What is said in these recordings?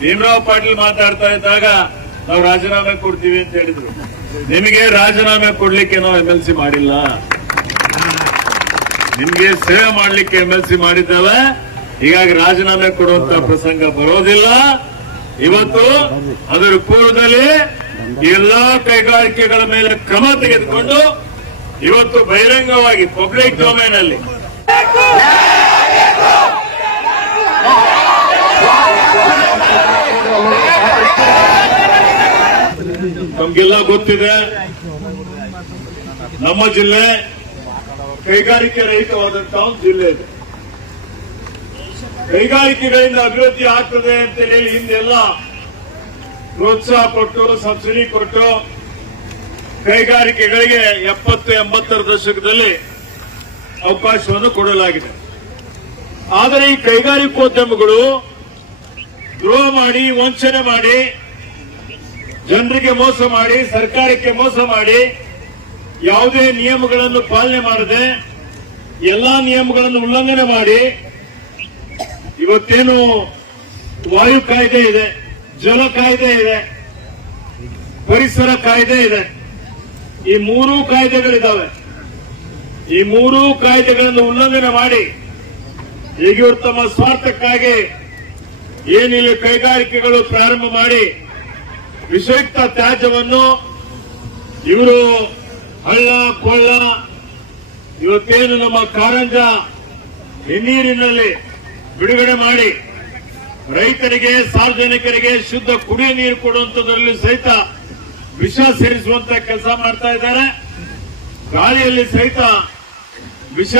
ಭೀಮರಾವ್ ಪಾಟೀಲ್ ಮಾತಾಡ್ತಾ ಇದ್ದಾಗ ನಾವು ರಾಜೀನಾಮೆ ಕೊಡ್ತೀವಿ ಅಂತ ಹೇಳಿದ್ರು. ನಿಮಗೆ ರಾಜೀನಾಮೆ ಕೊಡ್ಲಿಕ್ಕೆ ನಾವು MLC ಮಾಡಿಲ್ಲ, ನಿಮ್ಗೆ ಸೇವೆ ಮಾಡ್ಲಿಕ್ಕೆ MLC ಮಾಡಿದ್ದೇವೆ. ಹೀಗಾಗಿ ರಾಜೀನಾಮೆ ಕೊಡುವಂತ ಪ್ರಸಂಗ ಬರೋದಿಲ್ಲ. ಇವತ್ತು ಅದರ ಪೂರ್ವದಲ್ಲಿ ಎಲ್ಲಾ ಕೈಗಾರಿಕೆಗಳ ಮೇಲೆ ಕ್ರಮ ತೆಗೆದುಕೊಂಡು ಇವತ್ತು ಬಹಿರಂಗವಾಗಿ ಪಬ್ಲಿಕ್ ಡೊಮೇನ್ ಅಲ್ಲಿ ನಮ್ಗೆಲ್ಲ ಗೊತ್ತಿದೆ, ನಮ್ಮ ಜಿಲ್ಲೆ ಕೈಗಾರಿಕೆ ರಹಿತವಾದಂತಹ ಒಂದು ಜಿಲ್ಲೆ ಇದೆ. ಕೈಗಾರಿಕೆಗಳಿಂದ ಅಭಿವೃದ್ಧಿ ಆಗ್ತದೆ ಅಂತ ಹೇಳಿ ಹಿಂದೆಲ್ಲ ಪ್ರೋತ್ಸಾಹ ಕೊಟ್ಟು ಸಬ್ಸಿಡಿ ಕೊಟ್ಟು ಕೈಗಾರಿಕೆಗಳಿಗೆ 70-80ರ ದಶಕದಲ್ಲಿ ಅವಕಾಶವನ್ನು ಕೊಡಲಾಗಿದೆ. ಆದರೆ ಈ ಕೈಗಾರಿಕೋದ್ಯಮಗಳು ದ್ರೋಹ ಮಾಡಿ, ವಂಚನೆ ಮಾಡಿ, ಜನರಿಗೆ ಮೋಸ ಮಾಡಿ, ಸರ್ಕಾರಕ್ಕೆ ಮೋಸ ಮಾಡಿ, ಯಾವುದೇ ನಿಯಮಗಳನ್ನು ಪಾಲನೆ ಮಾಡದೆ ಎಲ್ಲಾ ನಿಯಮಗಳನ್ನು ಉಲ್ಲಂಘನೆ ಮಾಡಿ ಇವತ್ತೇನು ವಾಯು ಕಾಯ್ದೆ ಇದೆ, ಜಲ ಕಾಯ್ದೆ ಇದೆ, ಪರಿಸರ ಕಾಯ್ದೆ ಇದೆ, ಈ 3 ಕಾಯ್ದೆಗಳಿದ್ದಾವೆ. ಈ 3 ಕಾಯ್ದೆಗಳನ್ನು ಉಲ್ಲಂಘನೆ ಮಾಡಿ ಈಗ ಇವರು ತಮ್ಮ ಸ್ವಾರ್ಥಕ್ಕಾಗಿ ಏನಿಲ್ಲ ಕೈಗಾರಿಕೆಗಳು ಪ್ರಾರಂಭ ಮಾಡಿ ವಿಷಯುಕ್ತ ತ್ಯಾಜ್ಯವನ್ನು ಇವರು ಹಳ್ಳ ಕೊಳ್ಳ ಇವತ್ತೇನು ನಮ್ಮ ಕಾರಂಜ ಹಿನ್ನೀರಿನಲ್ಲಿ ಬಿಡುಗಡೆ ಮಾಡಿ ರೈತರಿಗೆ, ಸಾರ್ವಜನಿಕರಿಗೆ ಶುದ್ಧ ಕುಡಿಯುವ ನೀರು ಕೊಡುವಂತದ್ರಲ್ಲಿ ಸಹಿತ ವಿಷ ಸೇರಿಸುವಂತ ಕೆಲಸ ಮಾಡ್ತಾ ಇದ್ದಾರೆ. ಗಾಳಿಯಲ್ಲಿ ಸಹಿತ ವಿಷ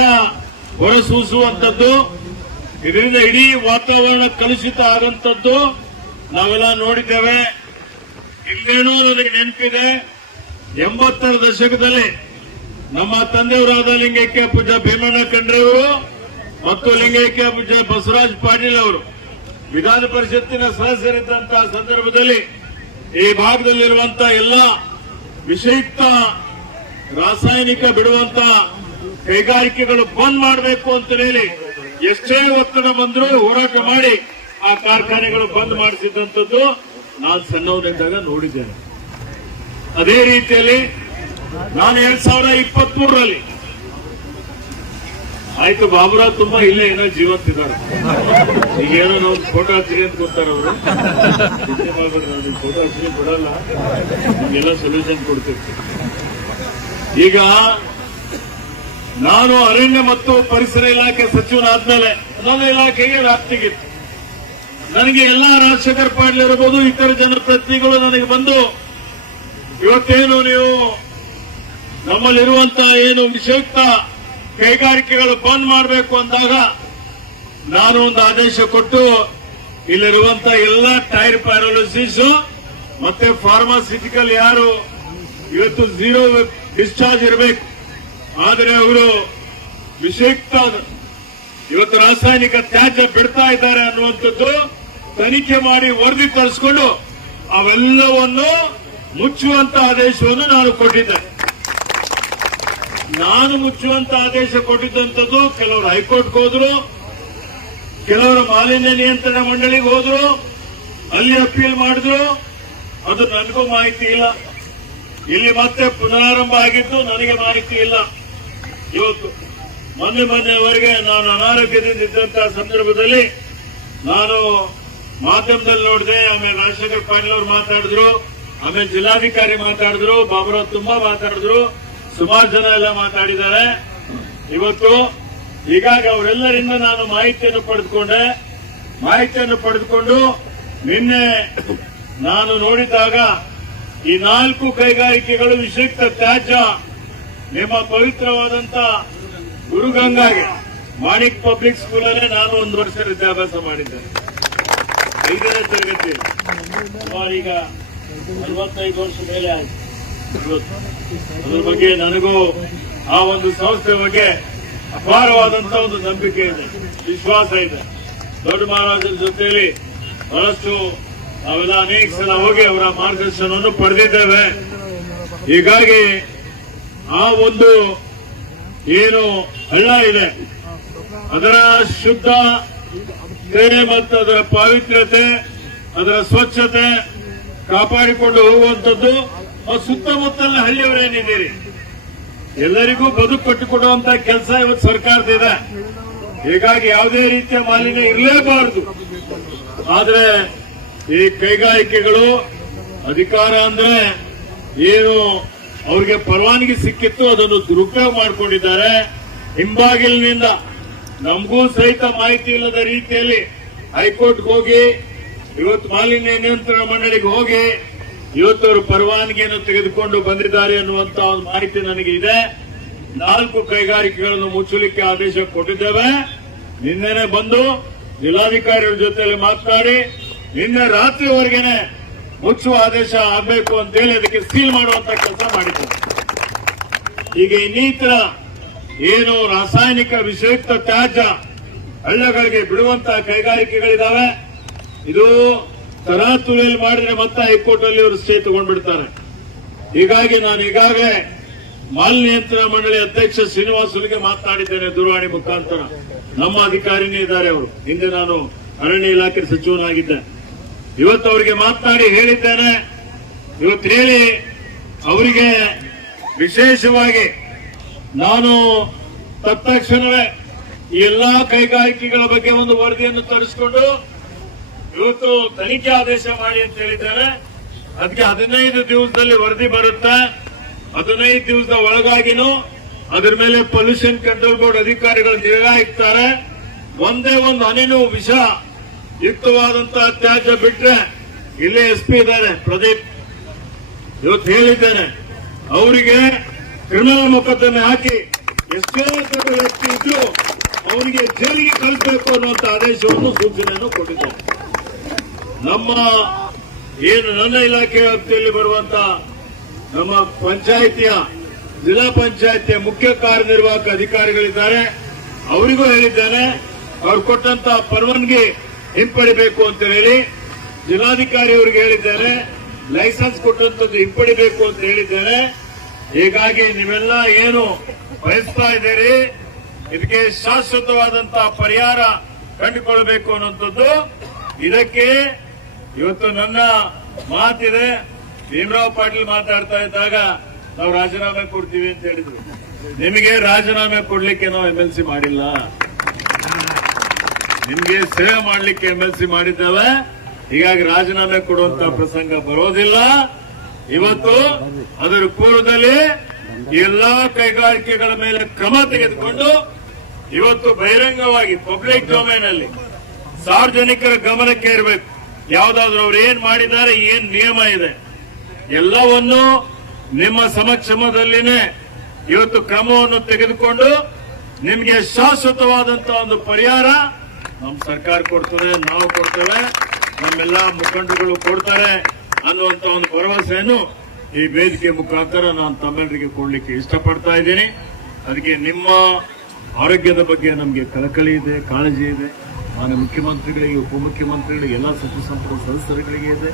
ಹೊರಸೂಸುವಂತದ್ದು, ಇದರಿಂದ ಇಡೀ ವಾತಾವರಣ ಕಲುಷಿತ ಆಗುವಂತದ್ದು ನಾವೆಲ್ಲ ನೋಡಿದ್ದೇವೆ. ಇಲ್ಲೇನೂ ನನಗೆ ನೆನಪಿದೆ, 80ರ ದಶಕದಲ್ಲಿ ನಮ್ಮ ತಂದೆಯವರಾದ ಲಿಂಗೈಕ್ಯ ಪೂಜಾ ಭೀಮಣ್ಣ ಖಂಡ್ರೆಯವರು ಮತ್ತು ಲಿಂಗೈಕ್ಯ ಪೂಜಾ ಬಸವರಾಜ ಪಾಟೀಲ್ ಅವರು ವಿಧಾನ ಪರಿಷತ್ತಿನ ಸದಸ್ಯರಿದ್ದಂತಹ ಸಂದರ್ಭದಲ್ಲಿ ಈ ಭಾಗದಲ್ಲಿರುವಂತಹ ಎಲ್ಲ ವಿಷಯುಕ್ತ ರಾಸಾಯನಿಕ ಬಿಡುವಂತ ಕೈಗಾರಿಕೆಗಳು ಬಂದ್ ಮಾಡಬೇಕು ಅಂತ ಹೇಳಿ ಎಷ್ಟೇ ಒತ್ತಡ ಬಂದರೂ ಹೋರಾಟ ಮಾಡಿ ಆ ಕಾರ್ಖಾನೆಗಳು ಬಂದ್ ಮಾಡಿಸಿದಂಥದ್ದು ನಾನು ಸಣ್ಣವನಿದ್ದಾಗ ನೋಡಿದ್ದೇನೆ. ಅದೇ ರೀತಿಯಲ್ಲಿ ನಾನು 2023ರಲ್ಲಿ ಆಯ್ತು, ಬಾಬುರಾವ್ ತುಂಬಾ ಇಲ್ಲೇ ಏನೋ ಜೀವಂತಿದ್ದಾರೆ, ಈಗೇನೋ ನಾವು ಫೋಟೋ ಹಚ್ಚಿರಿ ಅಂತ ಕೊಡ್ತಾರೆ ಅವರು. ಫೋಟೋ ಹಚ್ಚಿರಿ ಕೊಡಲ್ಲ, ನಿಮ್ಗೆಲ್ಲ ಸೊಲ್ಯೂಷನ್ ಕೊಡ್ತಿರ್ತೀವಿ. ಈಗ ನಾನು ಅರಣ್ಯ ಮತ್ತು ಪರಿಸರ ಇಲಾಖೆ ಸಚಿವನಾದ್ಮೇಲೆ ನನ್ನ ಇಲಾಖೆಗೆ ವ್ಯಾಪ್ತಿಗಿತ್ತು. ನನಗೆ ಎಲ್ಲಾ ರಾಜಶೇಖರ್ ಪಾಟೀಲ್ ಇರಬಹುದು, ಇತರ ಜನಪ್ರತಿನಿಧಿಗಳು ನನಗೆ ಬಂದು ಇವತ್ತೇನು ನೀವು ನಮ್ಮಲ್ಲಿರುವಂತಹ ಏನು ವಿಷಯುಕ್ತ ಕೈಗಾರಿಕೆಗಳು ಬಂದ್ ಮಾಡಬೇಕು ಅಂದಾಗ ನಾನು ಒಂದು ಆದೇಶ ಕೊಟ್ಟು ಇಲ್ಲಿರುವಂತಹ ಎಲ್ಲ ಟೈರ್ ಪ್ಯಾರಾಲಿಸಿಸ್ ಮತ್ತೆ ಫಾರ್ಮಾಸ್ಯೂಟಿಕಲ್ ಯಾರು ಇವತ್ತು 0 ಡಿಸ್ಚಾರ್ಜ್ ಇರಬೇಕು, ಆದರೆ ಅವರು ವಿಷಯುಕ್ತ ಇವತ್ತು ರಾಸಾಯನಿಕ ತ್ಯಾಜ್ಯ ಬಿಡ್ತಾ ಇದ್ದಾರೆ ಅನ್ನುವಂಥದ್ದು ತನಿಖೆ ಮಾಡಿ ವರದಿ ತರಿಸಿಕೊಂಡು ಅವೆಲ್ಲವನ್ನು ಮುಚ್ಚುವಂತ ಆದೇಶವನ್ನು ನಾನು ಕೊಟ್ಟಿದ್ದೆ. ನಾನು ಮುಚ್ಚುವಂತ ಆದೇಶ ಕೊಟ್ಟಿದ್ದಂಥದ್ದು ಕೆಲವರು ಹೈಕೋರ್ಟ್ಗೆ ಹೋದ್ರು, ಕೆಲವರು ಮಾಲಿನ್ಯ ನಿಯಂತ್ರಣ ಮಂಡಳಿಗೆ ಹೋದ್ರು, ಅಲ್ಲಿ ಅಪೀಲ್ ಮಾಡಿದ್ರು. ಅದು ನನಗೂ ಮಾಹಿತಿ ಇಲ್ಲ. ಇಲ್ಲಿ ಮತ್ತೆ ಪುನರಾರಂಭ ಆಗಿದ್ದು ನನಗೆ ಮಾಹಿತಿ ಇಲ್ಲ. ಇವತ್ತು ಮೊನ್ನೆವರೆಗೆ ನಾನು ಅನಾರೋಗ್ಯದಿಂದ ಇದ್ದಂತಹ ಸಂದರ್ಭದಲ್ಲಿ ನಾನು ಮಾಧ್ಯಮದಲ್ಲಿ ನೋಡಿದೆ. ಆಮೇಲೆ ರಾಜಶೇಖರ್ ಪಾಟೀಲ್ ಅವರು ಮಾತಾಡಿದ್ರು, ಆಮೇಲೆ ಜಿಲ್ಲಾಧಿಕಾರಿ ಮಾತಾಡಿದ್ರು, ಬಾಬುರಾವ್ ತುಂಬಾ ಮಾತಾಡಿದ್ರು, ಸುಮಾರು ಜನ ಎಲ್ಲ ಮಾತಾಡಿದ್ದಾರೆ. ಇವತ್ತು ಹೀಗಾಗಿ ಅವರೆಲ್ಲರಿಂದ ನಾನು ಮಾಹಿತಿಯನ್ನು ಪಡೆದುಕೊಂಡು ನಿನ್ನೆ ನಾನು ನೋಡಿದಾಗ ಈ 4 ಕೈಗಾರಿಕೆಗಳು ವಿಷಯುಕ್ತ ತ್ಯಾಜ್ಯ ನಿಮ್ಮ ಪವಿತ್ರವಾದಂತ ಗುರುಗಂಗಾಗೆ ಮಾಣಿಕ್ ಪಬ್ಲಿಕ್ ಸ್ಕೂಲಲ್ಲೇ ನಾನು 1 ವರ್ಷ ವಿದ್ಯಾಭ್ಯಾಸ ಮಾಡಿದ್ದೇನೆ, 5ನೇ ತರಗತಿ. ಸುಮಾರೀಗ 45 ವರ್ಷ ಮೇಲೆ ಆಯ್ತು. ಅದ್ರ ಬಗ್ಗೆ ನನಗೂ ಆ ಒಂದು ಸಂಸ್ಥೆ ಬಗ್ಗೆ ಅಪಾರವಾದಂತಹ ಒಂದು ನಂಬಿಕೆ ಇದೆ, ವಿಶ್ವಾಸ ಇದೆ. ದೊಡ್ಡ ಮಹಾರಾಜರ ಜೊತೆಯಲ್ಲಿ ಬಹಳಷ್ಟು ನಾವೆಲ್ಲ ಅನೇಕ ಸಲ ಹೋಗಿ ಅವರ ಮಾರ್ಗದರ್ಶನವನ್ನು ಪಡೆದಿದ್ದೇವೆ. ಹೀಗಾಗಿ ಆ ಒಂದು ಏನು ಹಳ್ಳ ಇದೆ ಅದರ ಶುದ್ಧತೆ ಮತ್ತು ಅದರ ಪವಿತ್ರತೆ ಅದರ ಸ್ವಚ್ಛತೆ ಕಾಪಾಡಿಕೊಂಡು ಹೋಗುವಂಥದ್ದು. ಸುತ್ತಮುತ್ತಲಿನ ಹಳ್ಳಿಯವರೇನಿದ್ದೀರಿ ಎಲ್ಲರಿಗೂ ಬದುಕು ಕಟ್ಟಿಕೊಡುವಂತ ಕೆಲಸ ಇವತ್ತು ಸರ್ಕಾರದಿದೆ. ಹೀಗಾಗಿ ಯಾವುದೇ ರೀತಿಯ ಮಾಲಿನ್ಯ ಇರಲೇಬಾರದು. ಆದ್ರೆ ಈ ಕೈಗಾರಿಕೆಗಳು ಅಧಿಕಾರ ಅಂದ್ರೆ ಏನು ಅವ್ರಿಗೆ ಪರವಾನಗಿ ಸಿಕ್ಕಿತ್ತು ಅದನ್ನು ದುರುಪಯೋಗ ಮಾಡಿಕೊಂಡಿದ್ದಾರೆ. ಹಿಂಬಾಗಿಲಿನಿಂದ ನಮಗೂ ಸಹಿತ ಮಾಹಿತಿ ಇಲ್ಲದ ರೀತಿಯಲ್ಲಿ ಹೈಕೋರ್ಟ್ಗೆ ಹೋಗಿ ಇವತ್ತು ಮಾಲಿನ್ಯ ನಿಯಂತ್ರಣ ಮಂಡಳಿಗೆ ಹೋಗಿ ಇವತ್ತು ಅವರು ಪರವಾನಗಿಯನ್ನು ತೆಗೆದುಕೊಂಡು ಬಂದಿದ್ದಾರೆ ಅನ್ನುವಂತ ಒಂದು ಮಾಹಿತಿ ನನಗೆ ಇದೆ. 4 ಕೈಗಾರಿಕೆಗಳನ್ನು ಮುಚ್ಚಲಿಕ್ಕೆ ಆದೇಶ ಕೊಟ್ಟಿದ್ದೇವೆ. ನಿನ್ನೆನೆ ಬಂದು ಜಿಲ್ಲಾಧಿಕಾರಿಗಳ ಜೊತೆಯಲ್ಲಿ ಮಾತನಾಡಿ ನಿನ್ನೆ ರಾತ್ರಿವರೆಗೇನೆ ಮುಚ್ಚುವ ಆದೇಶ ಆಗಬೇಕು ಅಂತೇಳಿ ಅದಕ್ಕೆ ಸೀಲ್ ಮಾಡುವಂತ ಕೆಲಸ ಮಾಡಿದ್ದೇವೆ. ಈಗ ಇನ್ನಿತರ ಏನು ರಾಸಾಯನಿಕ ವಿಷಯುಕ್ತ ತ್ಯಾಜ್ಯ ಹಳ್ಳಗಳಿಗೆ ಬಿಡುವಂತಹ ಕೈಗಾರಿಕೆಗಳಿದಾವೆ. ಇದು ತರಾತುರಿಯಲ್ಲಿ ಮಾಡಿದ್ರೆ ಮತ್ತೆ ಹೈಕೋರ್ಟ್ ಅಲ್ಲಿ ಅವರು ಸ್ಟೇ ತಗೊಂಡ್ಬಿಡ್ತಾರೆ. ಹೀಗಾಗಿ ನಾನು ಈಗಾಗಲೇ ಮಾಲಿನ್ಯ ನಿಯಂತ್ರಣ ಮಂಡಳಿ ಅಧ್ಯಕ್ಷ ಶ್ರೀನಿವಾಸುಲಿಗೆ ಮಾತನಾಡಿದ್ದೇನೆ ದೂರವಾಣಿ ಮುಖಾಂತರ. ನಮ್ಮ ಅಧಿಕಾರಿನೇ ಇದ್ದಾರೆ ಅವರು. ಹಿಂದೆ ನಾನು ಅರಣ್ಯ ಇಲಾಖೆ ಸಚಿವನಾಗಿದ್ದೆ. ಇವತ್ತು ಅವರಿಗೆ ಮಾತನಾಡಿ ಹೇಳಿದ್ದೇನೆ. ಇವತ್ತು ಹೇಳಿ ಅವರಿಗೆ ವಿಶೇಷವಾಗಿ ನಾನು ತತ್ಕ್ಷಣವೇ ಈ ಎಲ್ಲಾ ಕೈಗಾರಿಕೆಗಳ ಬಗ್ಗೆ ಒಂದು ವರದಿಯನ್ನು ತರಿಸಿಕೊಂಡು ಇವತ್ತು ತನಿಖೆ ಆದೇಶ ಮಾಡಿ ಅಂತ ಹೇಳಿದ್ದಾರೆ. ಅದಕ್ಕೆ 15 ದಿವಸದಲ್ಲಿ ವರದಿ ಬರುತ್ತೆ. 15 ದಿವಸದ ಒಳಗಾಗಿನೂ ಅದರ ಮೇಲೆ ಪೊಲ್ಯೂಷನ್ ಕಂಟ್ರೋಲ್ ಬೋರ್ಡ್ ಅಧಿಕಾರಿಗಳು ನಿಗಾ ಇಡ್ತಾರೆ. ಒಂದೇ ಒಂದು ಹನಿನೂ ವಿಷ ಯುಕ್ತವಾದಂತಹ ತ್ಯಾಜ್ಯ ಬಿಟ್ರೆ ಇಲ್ಲೇ SP ಇದ್ದಾರೆ ಪ್ರದೀಪ್, ಇವತ್ತು ಹೇಳಿದ್ದೇನೆ ಅವರಿಗೆ ಕ್ರಿಮಿನಲ್ ಮೊಕದ್ದಮೆ ಹಾಕಿ ಎಷ್ಟೇ ದೊಡ್ಡ ವ್ಯಕ್ತಿ ಇದ್ರು ಅವರಿಗೆ ಜೈಲಿಗೆ ಕಳಿಸಬೇಕು ಅನ್ನುವಂತ ಆದೇಶವನ್ನು ಸೂಚನೆಯನ್ನು ಕೊಟ್ಟಿದ್ದಾರೆ. ನಮ್ಮ ಏನು ನನ್ನ ಇಲಾಖೆ ವ್ಯಾಪ್ತಿಯಲ್ಲಿ ಬರುವಂತ ನಮ್ಮ ಪಂಚಾಯಿತಿಯ ಜಿಲ್ಲಾ ಪಂಚಾಯಿತಿಯ ಮುಖ್ಯ ಕಾರ್ಯನಿರ್ವಾಹಕ ಅಧಿಕಾರಿಗಳಿದ್ದಾರೆ. ಅವರಿಗೂ ಹೇಳಿದ್ದೇನೆ ಅವ್ರು ಕೊಟ್ಟಂತ ಪರವಾನಗಿ ಹಿಂಪಡಿಬೇಕು ಅಂತ ಹೇಳಿ. ಜಿಲ್ಲಾಧಿಕಾರಿ ಅವರಿಗೆ ಹೇಳಿದ್ದೇನೆ ಲೈಸೆನ್ಸ್ ಕೊಟ್ಟಂತದ್ದು ಹಿಂಪಡಿಬೇಕು ಅಂತ ಹೇಳಿದ್ದೇನೆ. ಹೀಗಾಗಿ ನೀವೆಲ್ಲ ಏನು ಬಯಸ್ತಾ ಇದ್ದೀರಿ ಇದಕ್ಕೆ ಶಾಶ್ವತವಾದಂತಹ ಪರಿಹಾರ ಕಂಡುಕೊಳ್ಳಬೇಕು ಅನ್ನುವಂಥದ್ದು. ಇದಕ್ಕೆ ಇವತ್ತು ನನ್ನ ಮಾತಿದೆ. ಭೀಮರಾವ್ ಪಾಟೀಲ್ ಮಾತಾಡ್ತಾ ಇದ್ದಾಗ ನಾವು ರಾಜೀನಾಮೆ ಕೊಡ್ತೀವಿ ಅಂತ ಹೇಳಿದ್ರು. ನಿಮಗೆ ರಾಜೀನಾಮೆ ಕೊಡ್ಲಿಕ್ಕೆ ನಾವು MLC ಮಾಡಿಲ್ಲ, ನಿಮ್ಗೆ ಸೇವೆ ಮಾಡ್ಲಿಕ್ಕೆ MLC ಮಾಡಿದ್ದೇವೆ. ಹೀಗಾಗಿ ರಾಜೀನಾಮೆ ಕೊಡುವಂತ ಪ್ರಸಂಗ ಬರೋದಿಲ್ಲ. ಇವತ್ತು ಅದರ ಪೂರ್ವದಲ್ಲಿ ಎಲ್ಲಾ ಕೈಗಾರಿಕೆಗಳ ಮೇಲೆ ಕ್ರಮ ತೆಗೆದುಕೊಂಡು ಇವತ್ತು ಬಹಿರಂಗವಾಗಿ ಪಬ್ಲಿಕ್ ಡೊಮೇನ್ ಅಲ್ಲಿ ಸಾರ್ವಜನಿಕರ ಗಮನಕ್ಕೆ ಇರಬೇಕು. ಯಾವ್ದಾದ್ರು ಅವ್ರು ಏನ್ ಮಾಡಿದ್ದಾರೆ, ಏನ್ ನಿಯಮ ಇದೆ ಎಲ್ಲವನ್ನು ನಿಮ್ಮ ಸಮಕ್ಷಮದಲ್ಲಿನೇ ಇವತ್ತು ಕ್ರಮವನ್ನು ತೆಗೆದುಕೊಂಡು ನಿಮಗೆ ಶಾಶ್ವತವಾದಂತಹ ಒಂದು ಪರಿಹಾರ ನಮ್ಮ ಸರ್ಕಾರ ಕೊಡ್ತದೆ, ನಾವು ಕೊಡ್ತೇವೆ, ನಮ್ಮೆಲ್ಲ ಮುಖಂಡರುಗಳು ಕೊಡ್ತಾರೆ ಅನ್ನುವಂತ ಒಂದು ಭರವಸೆಯನ್ನು ಈ ವೇದಿಕೆ ಮುಖಾಂತರ ನಾನು ತಮ್ಮೆಲ್ಲರಿಗೆ ಕೊಡ್ಲಿಕ್ಕೆ ಇಷ್ಟಪಡ್ತಾ ಇದ್ದೀನಿ. ಅದಕ್ಕೆ ನಿಮ್ಮ ಆರೋಗ್ಯದ ಬಗ್ಗೆ ನಮಗೆ ಕಳಕಳಿ ಇದೆ, ಕಾಳಜಿ ಇದೆ. ನಾನು ಮುಖ್ಯಮಂತ್ರಿಗಳಿಗೆ, ಉಪಮುಖ್ಯಮಂತ್ರಿಗಳಿಗೆ, ಎಲ್ಲ ಸಚಿವ ಸಂಪುಟ ಸದಸ್ಯರುಗಳಿಗೆ ಇದೆ,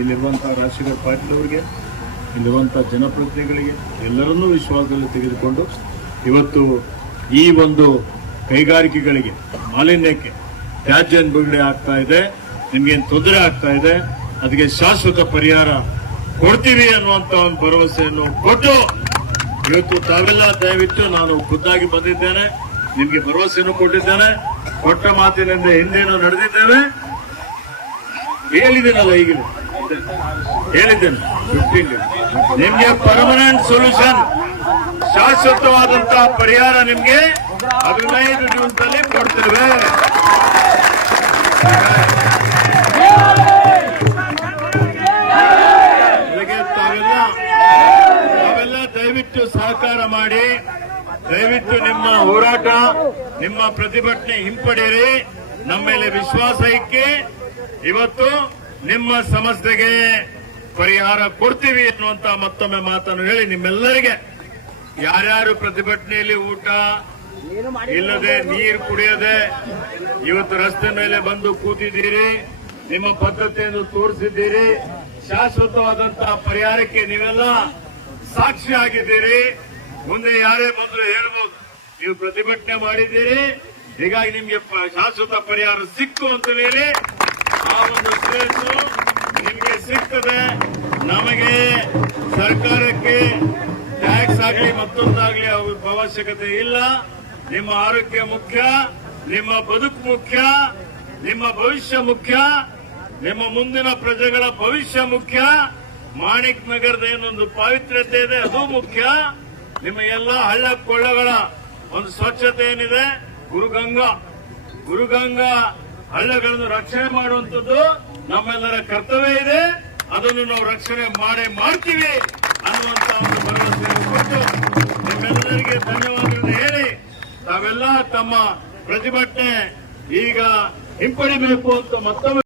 ಇಲ್ಲಿರುವಂತಹ ರಾಜಶೇಖರ್ ಪಾಟೀಲ್ ಅವರಿಗೆ, ಇಲ್ಲಿರುವಂತಹ ಜನಪ್ರತಿನಿಧಿಗಳಿಗೆ ಎಲ್ಲರನ್ನೂ ವಿಶ್ವಾಸದಲ್ಲಿ ತೆಗೆದುಕೊಂಡು ಇವತ್ತು ಈ ಒಂದು ಕೈಗಾರಿಕೆಗಳಿಗೆ ಮಾಲಿನ್ಯಕ್ಕೆ ತ್ಯಾಜ್ಯ ಬಿಡುಗಡೆ ಆಗ್ತಾ ಇದೆ, ನಿಮ್ಗೇನು ತೊಂದರೆ ಆಗ್ತಾ ಇದೆ, ಅದಕ್ಕೆ ಶಾಶ್ವತ ಪರಿಹಾರ ಕೊಡ್ತೀವಿ ಅನ್ನುವಂತ ಒಂದು ಭರವಸೆಯನ್ನು ಕೊಟ್ಟು ಇವತ್ತು ತಾವೆಲ್ಲ ದಯವಿಟ್ಟು ನಾನು ಖುದ್ದಾಗಿ ಬಂದಿದ್ದೇನೆ, ನಿಮ್ಗೆ ಭರವಸೆಯನ್ನು ಕೊಟ್ಟಿದ್ದೇನೆ. ಕೊಟ್ಟ ಮಾತಿನಿಂದ ಹಿಂದೇನೋ ನಡೆದಿದ್ದೇವೆ, ಹೇಳಿದ್ದೇನಲ್ಲ ಈಗಲೂ ಹೇಳಿದ್ದೇನೆ. 15 ನಿಮ್ಗೆ ಪರ್ಮನೆಂಟ್ ಸೊಲ್ಯೂಷನ್, ಶಾಶ್ವತವಾದಂತಹ ಪರಿಹಾರ ನಿಮ್ಗೆ 15 ದಿವಸದಲ್ಲಿ ಕೊಡ್ತೇವೆ. ತಾವೆಲ್ಲ ದಯವಿಟ್ಟು ಸಹಕಾರ ಮಾಡಿ, ದಯವಿಟ್ಟು ನಿಮ್ಮ ಹೋರಾಟ, ನಿಮ್ಮ ಪ್ರತಿಭಟನೆ ಹಿಂಪಡೆಯಿರಿ, ನಮ್ಮ ಮೇಲೆ ವಿಶ್ವಾಸ ಇಕ್ಕಿ ಇವತ್ತು ನಿಮ್ಮ ಸಮಸ್ಯೆಗೆ ಪರಿಹಾರ ಕೊಡ್ತೀವಿ ಅನ್ನುವಂತ ಮತ್ತೊಮ್ಮೆ ಮಾತನ್ನು ಹೇಳಿ ನಿಮ್ಮೆಲ್ಲರಿಗೆ ಯಾರ್ಯಾರು ಪ್ರತಿಭಟನೆಯಲ್ಲಿ ಊಟ ಇಲ್ಲದೆ ನೀರು ಕುಡಿಯದೆ ಇವತ್ತು ರಸ್ತೆ ಮೇಲೆ ಬಂದು ಕೂತಿದ್ದೀರಿ, ನಿಮ್ಮ ಬದ್ಧತೆಯನ್ನು ತೋರಿಸಿದ್ದೀರಿ, ಶಾಶ್ವತವಾದಂತಹ ಪರಿಹಾರಕ್ಕೆ ನೀವೆಲ್ಲ ಸಾಕ್ಷಿ ಆಗಿದ್ದೀರಿ. ಮುಂದೆ ಯಾರೇ ಬಂದ್ರು ಹೇಳ್ಬೋದು ನೀವು ಪ್ರತಿಭಟನೆ ಮಾಡಿದ್ದೀರಿ, ಹೀಗಾಗಿ ನಿಮ್ಗೆ ಶಾಶ್ವತ ಪರಿಹಾರ ಸಿಕ್ಕು ಅಂತ ಹೇಳಿ ಆ ಒಂದು ಸರ್ವಿಸ್ ನಿಮಗೆ ಸಿಗ್ತದೆ. ನಮಗೆ ಸರ್ಕಾರಕ್ಕೆ ಟ್ಯಾಕ್ಸ್ ಆಗಲಿ ಮತ್ತೊಂದಾಗ್ಲಿ ಅವಶ್ಯಕತೆ ಇಲ್ಲ. ನಿಮ್ಮ ಆರೋಗ್ಯ ಮುಖ್ಯ, ನಿಮ್ಮ ಬದುಕು ಮುಖ್ಯ, ನಿಮ್ಮ ಭವಿಷ್ಯ ಮುಖ್ಯ, ನಿಮ್ಮ ಮುಂದಿನ ಪ್ರಜೆಗಳ ಭವಿಷ್ಯ ಮುಖ್ಯ. ಮಾಣಿಕ್ ನಗರದ ಏನೊಂದು ಪಾವಿತ್ರ್ಯತೆ ಇದೆ ಅದು ಮುಖ್ಯ. ನಿಮ್ಮ ಎಲ್ಲ ಹಳ್ಳ ಕೊಳ್ಳಗಳ ಒಂದು ಸ್ವಚ್ಛತೆ ಏನಿದೆ, ಗುರುಗಂಗಾ ಹಳ್ಳಗಳನ್ನು ರಕ್ಷಣೆ ಮಾಡುವಂಥದ್ದು ನಮ್ಮೆಲ್ಲರ ಕರ್ತವ್ಯ ಇದೆ. ಅದನ್ನು ನಾವು ರಕ್ಷಣೆ ಮಾಡ್ತೀವಿ ಅನ್ನುವಂತ ಒಂದು ಭರವಸೆಯನ್ನು ಕೊಟ್ಟು ನಿಮ್ಮೆಲ್ಲರಿಗೆ ಧನ್ಯವಾದಗಳನ್ನು ಹೇಳಿ ತಾವೆಲ್ಲ ತಮ್ಮ ಪ್ರತಿಭಟನೆ ಈಗ ಹಿಂಪಡಿಬೇಕು ಅಂತ ಮತ್ತೊಮ್ಮೆ